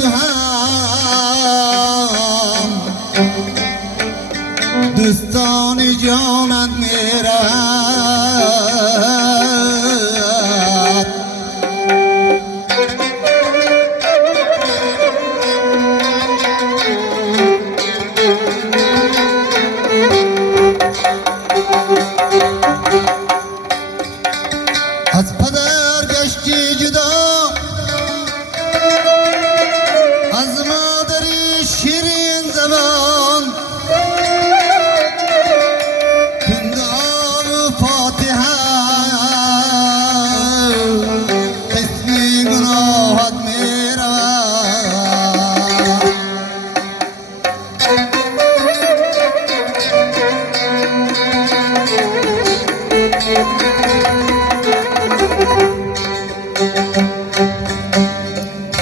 تو هم دوستان جانت میرد از پدر گشتی جدا از مادری شیرین زبان کنده آب فاتحه قسمی گناهت میرود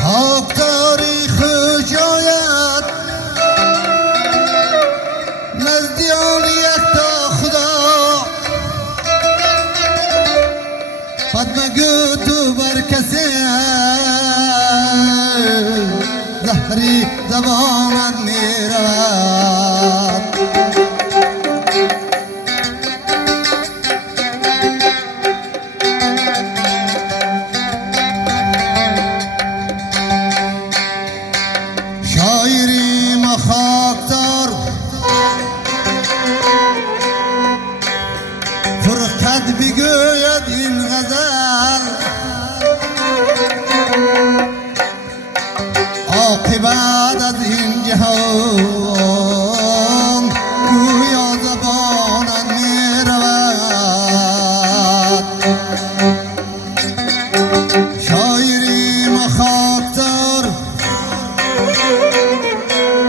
خاک تاریخ جایت نزدیان یکتا خدا بد مگو تو بر کسی زهری زبانت میرود شاعری ما خاکدار فرقت بگوید این غزل عاقبت از این جهان گویا زبانت میرود شاعری ما خاکدار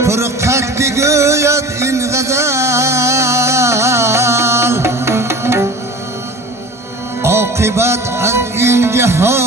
فرقت بگوید این غزل عاقبت از این جهان